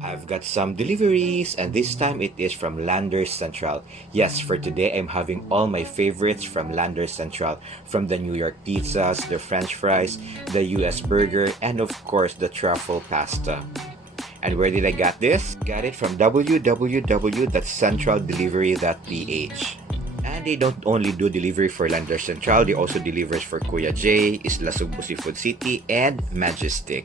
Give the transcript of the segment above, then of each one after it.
I've got some deliveries, and this time it is from LANDER'S Central. Yes, for today I'm having all my favorites from LANDER'S Central. From the New York pizzas, the French fries, the US burger, and of course the truffle pasta. And where did I get this? Got it from www.centraldelivery.ph. And they don't only do delivery for LANDER'S Central, they also delivers for Kuya J, Isla Cebu Seafood City, and Majestic.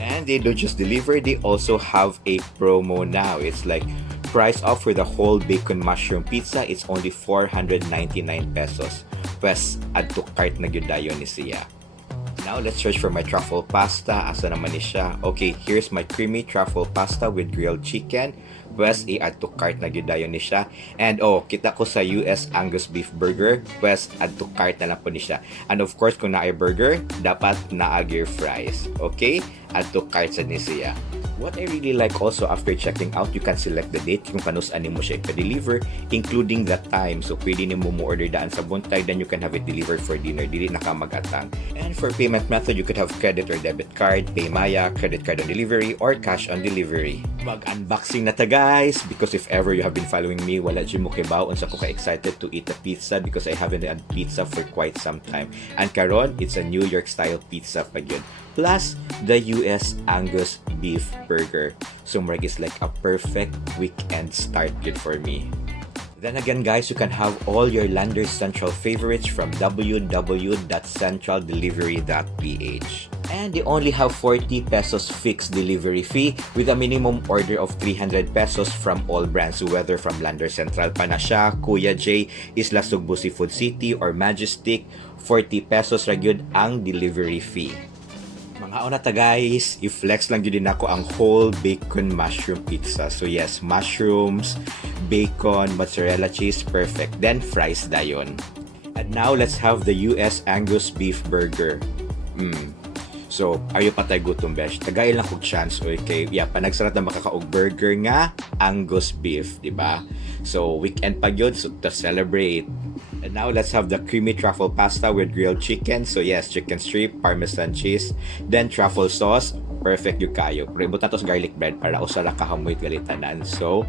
And they don't just deliver, they also have a promo now. It's like price off for the whole bacon mushroom pizza. It's only 499 pesos. Pues, add to cart na gyud dayon ni siya. Now, let's search for my truffle pasta. Asa naman ni siya? Okay, here's my creamy truffle pasta with grilled chicken. Pues, i-add to cart na gyud dayon ni siya. And kita ko sa US Angus beef burger. Pues, add to cart na lang po ni siya. And of course, kung naay burger, dapat naagir fries. Okay? Add to cart sa ni siya. What I really like also after checking out, you can select the date kung panusan mo siya i-deliver, including the time. So, pwede nimo mo order daan sa buntay, then you can have it delivered for dinner. Dili na ka mag-atang. And for payment method, you could have credit or debit card, Paymaya, credit card on delivery, or cash on delivery. Mag-unboxing na ta guys! Because if ever you have been following me, wala dyan mo kibaw, unsa ko ka-excited to eat a pizza because I haven't had pizza for quite some time. And karon, it's a New York style pizza pa yun. Plus, the US Angus beef burger. So, Mark is like a perfect weekend start good for me. Then again, guys, you can have all your LANDER'S Central favorites from www.centraldelivery.ph. And they only have 40 pesos fixed delivery fee with a minimum order of 300 pesos from all brands, whether from LANDER'S Central pa na siya, Kuya J, Isla Cebu Seafood City, or Majestic. 40 pesos ra gyud ang delivery fee. Mga una ta guys, i-flex lang yun din ako ang whole bacon mushroom pizza. So yes, mushrooms, bacon, mozzarella cheese, perfect. Then fries dayon. And now let's have the US Angus beef burger. So, ayo pa tayo gutom besh. Tagay lang kog chance, okay? Yeah, panagsarat na makakaog burger nga Angus beef, di ba? So, weekend pa yun, so to celebrate. And now, let's have the creamy truffle pasta with grilled chicken. So, yes, chicken strip, parmesan cheese, then truffle sauce. Perfect yung kayo. Pero ibot na to sa garlic bread para usara kahamoy galitanan. So,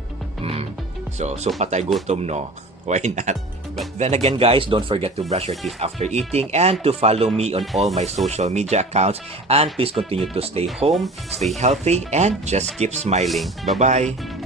so patay gutom, no? Why not? But then again, guys, don't forget to brush your teeth after eating and to follow me on all my social media accounts. And please continue to stay home, stay healthy, and just keep smiling. Bye-bye!